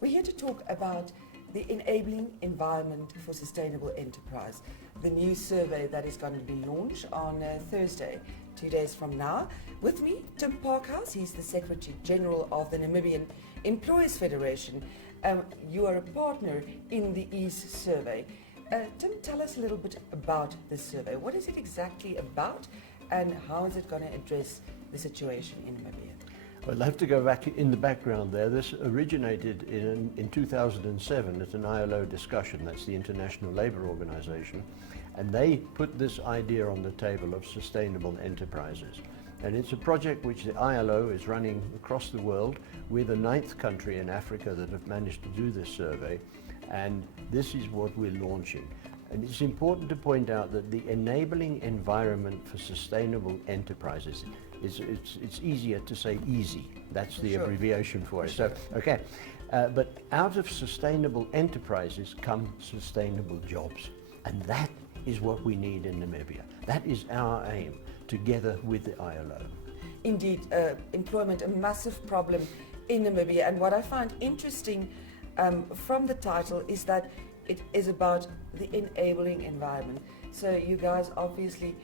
We're here to talk about the Enabling Environment for Sustainable Enterprise, the new survey that is going to be launched on Thursday, 2 days from now. With me, Tim Parkhouse, he's the Secretary-General of the Namibian Employers Federation. You are a partner in the EESE survey. Tim, tell us a little bit about this survey. What is it exactly about, and how is it going to address the situation in Namibia? Well, I'll have to go back in the background there. This originated in 2007 at an ILO discussion. That's the International Labour Organization. And they put this idea on the table of sustainable enterprises. And it's a project which the ILO is running across the world. We're the 9th country in Africa that have managed to do this survey. And this is what we're launching. And it's important to point out that the enabling environment for sustainable enterprises, it's easier to say EESE. That's the abbreviation for it. So, okay. But out of sustainable enterprises come sustainable jobs. And that is what we need in Namibia. That is our aim, together with the ILO. Indeed, employment, a massive problem in Namibia. And what I find interesting from the title is that it is about the enabling environment. So you guys obviously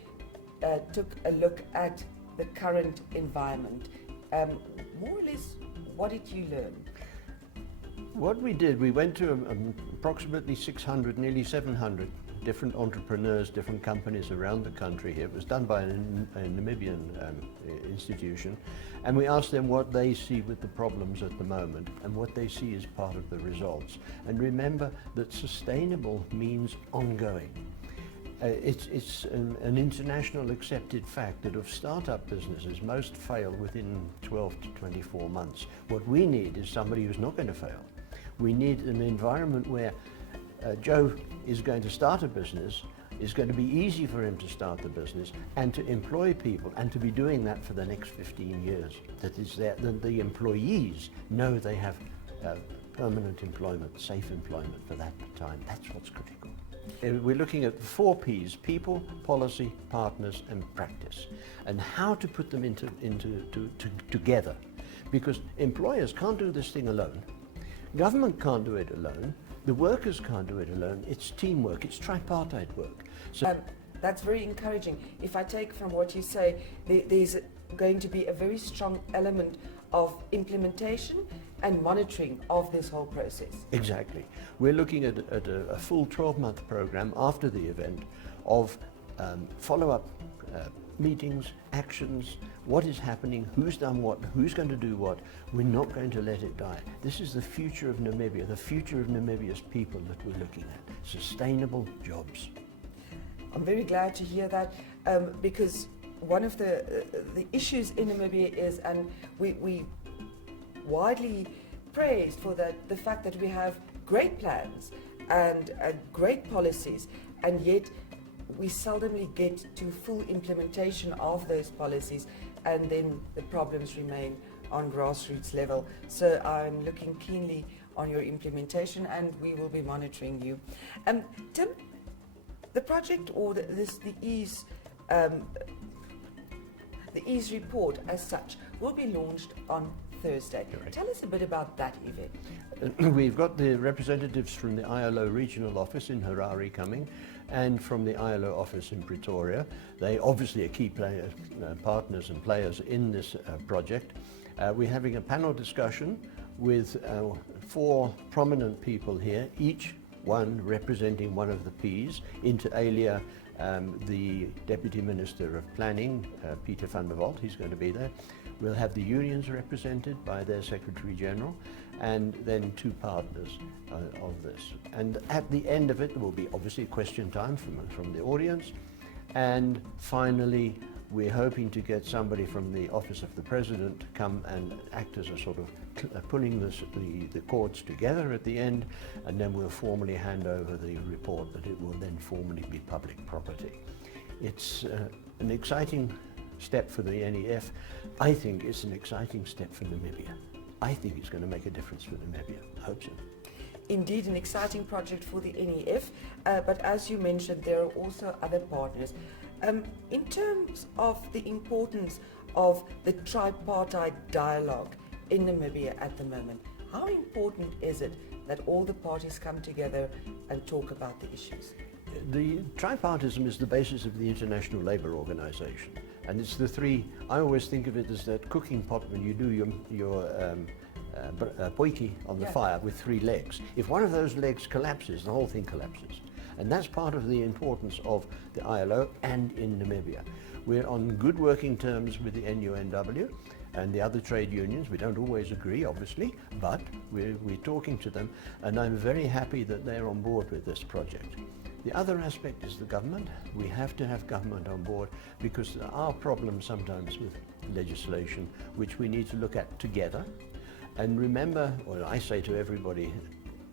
took a look at the current environment. More or less, what did you learn? What we did, we went to approximately 600, nearly 700 different entrepreneurs, different companies around the country here. It was done by a Namibian institution, and we asked them what they see with the problems at the moment and what they see as part of the results. And remember that sustainable means ongoing. It's an international accepted fact that of startup businesses, most fail within 12 to 24 months. What we need is somebody who's not going to fail. We need an environment where Joe is going to start a business, it's going to be easy for him to start the business and to employ people, and to be doing that for the next 15 years. That is that the employees know they have permanent employment, safe employment for that time. That's what's critical. We're looking at 4 P's: people, policy, partners and practice, and how to put them together, because employers can't do this thing alone. Government can't do it alone. The workers can't do it alone. It's teamwork, it's tripartite work. So that's very encouraging. If I take from what you say, there's going to be a very strong element of implementation and monitoring of this whole process. Exactly. We're looking at a full 12-month program after the event of follow-up meetings, actions, what is happening, who's done what, who's going to do what. We're not going to let it die. This is the future of Namibia, the future of Namibia's people that we're looking at. Sustainable jobs. I'm very glad to hear that, because one of the issues in Namibia is, and we widely praised for the fact that we have great plans and great policies, and yet we seldomly get to full implementation of those policies, and then the problems remain on grassroots level. So I'm looking keenly on your implementation, and we will be monitoring you. Tim, the project, or the EESE report as such, will be launched on Thursday. Correct. Tell us a bit about that event. We've got the representatives from the ILO regional office in Harare coming, and from the ILO office in Pretoria. They obviously are key partners and players in this project. We're having a panel discussion with 4 prominent people here, each one representing one of the P's. Inter alia, the Deputy Minister of Planning, Peter van der Walt, he's going to be there. We'll have the unions represented by their Secretary-General, and then 2 partners of this. And at the end of it, there will be obviously question time from the audience. And finally, we're hoping to get somebody from the Office of the President to come and act as a sort of pulling the cords together at the end, and then we'll formally hand over the report, that it will then formally be public property. It's an exciting step for the NEF. I think it's an exciting step for Namibia. I think it's going to make a difference for Namibia. I hope so. Indeed, an exciting project for the NEF, but as you mentioned, there are also other partners. In terms of the importance of the tripartite dialogue in Namibia at the moment, How important is it that all the parties come together and talk about the issues? The tripartism is the basis of the International Labour Organization, and it's the three. I always think of it as that cooking pot when you do your potjie on the fire with 3 legs. If one of those legs collapses, the whole thing collapses. And that's part of the importance of the ILO and in Namibia. We're on good working terms with the NUNW and the other trade unions. We don't always agree, obviously, but we're talking to them, and I'm very happy that they're on board with this project. The other aspect is the government. We have to have government on board because there are problems sometimes with legislation which we need to look at together. And remember, or I say to everybody,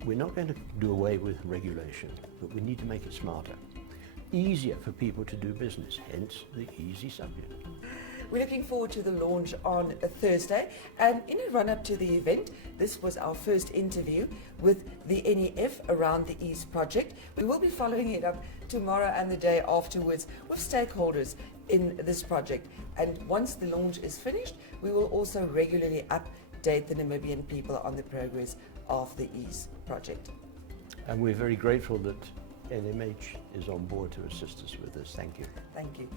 we're not going to do away with regulation, but we need to make it smarter, easier for people to do business, hence the EESE subject. We're looking forward to the launch on a Thursday, and in a run-up to the event, this was our first interview with the NEF around the EESE project. We will be following it up tomorrow and the day afterwards with stakeholders in this project, and once the launch is finished, we will also regularly update the Namibian people on the progress of the EESE project. And we're very grateful that NMH is on board to assist us with this. Thank you. Thank you.